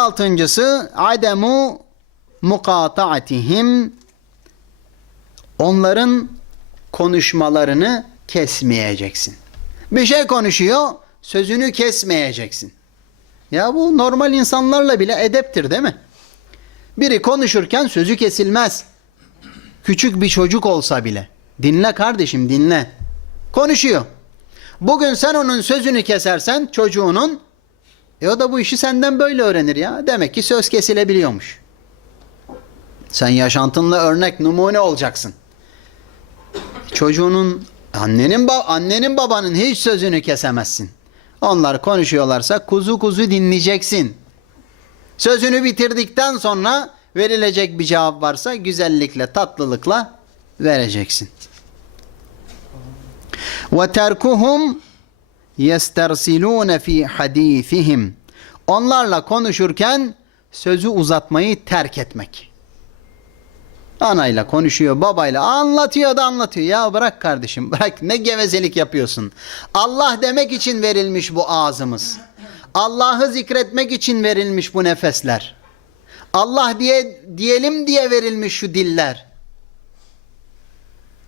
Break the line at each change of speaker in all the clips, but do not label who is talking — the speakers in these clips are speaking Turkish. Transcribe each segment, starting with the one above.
Altıncısı ademu mukataatihim onların konuşmalarını kesmeyeceksin. Bir şey konuşuyor, sözünü kesmeyeceksin. Ya bu normal insanlarla bile edeptir değil mi? Biri konuşurken sözü kesilmez. Küçük bir çocuk olsa bile. Dinle kardeşim dinle. Konuşuyor. Bugün sen onun sözünü kesersen çocuğunun e o da bu işi senden böyle öğrenir ya. Demek ki söz kesilebiliyormuş. Sen yaşantınla örnek numune olacaksın. Çocuğunun annenin annenin babanın hiç sözünü kesemezsin. Onlar konuşuyorlarsa kuzu kuzu dinleyeceksin. Sözünü bitirdikten sonra verilecek bir cevap varsa güzellikle, tatlılıkla vereceksin. Ve yestersilune fi hadithihim. Onlarla konuşurken sözü uzatmayı terk etmek. Anayla konuşuyor, babayla anlatıyor da anlatıyor. Ya bırak kardeşim, bırak ne gevezelik yapıyorsun. Allah demek için verilmiş bu ağzımız. Allah'ı zikretmek için verilmiş bu nefesler. Allah diye diyelim diye verilmiş şu diller.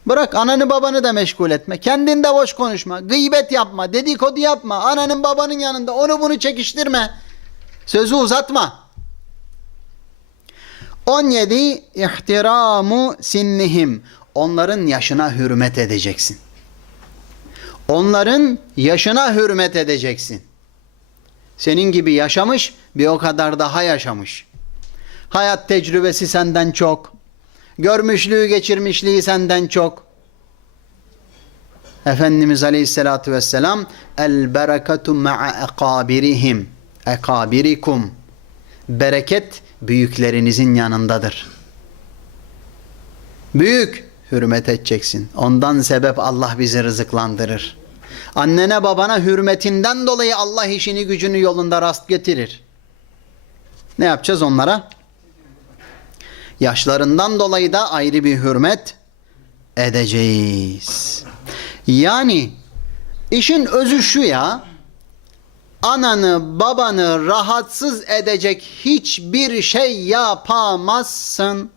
Bırak ananı babanı da meşgul etme. Kendin de boş konuşma. Gıybet yapma. Dedikodu yapma. Ananın babanın yanında onu bunu çekiştirme. Sözü uzatma. 17. İhtiramu sinnihim. Onların yaşına hürmet edeceksin. Onların yaşına hürmet edeceksin. Senin gibi yaşamış, bir o kadar daha yaşamış. Hayat tecrübesi senden çok. Görmüşlüğü, geçirmişliği senden çok. Efendimiz Aleyhisselatü Vesselam El berekatu ma'a ekabirihim ekabirikum Bereket büyüklerinizin yanındadır. Büyük hürmet edeceksin. Ondan sebep Allah bizi rızıklandırır. Annene babana hürmetinden dolayı Allah işini gücünü yolunda rast getirir. Ne yapacağız onlara? Yaşlarından dolayı da ayrı bir hürmet edeceğiz. Yani işin özü şu ya. Ananı babanı rahatsız edecek hiçbir şey yapamazsın.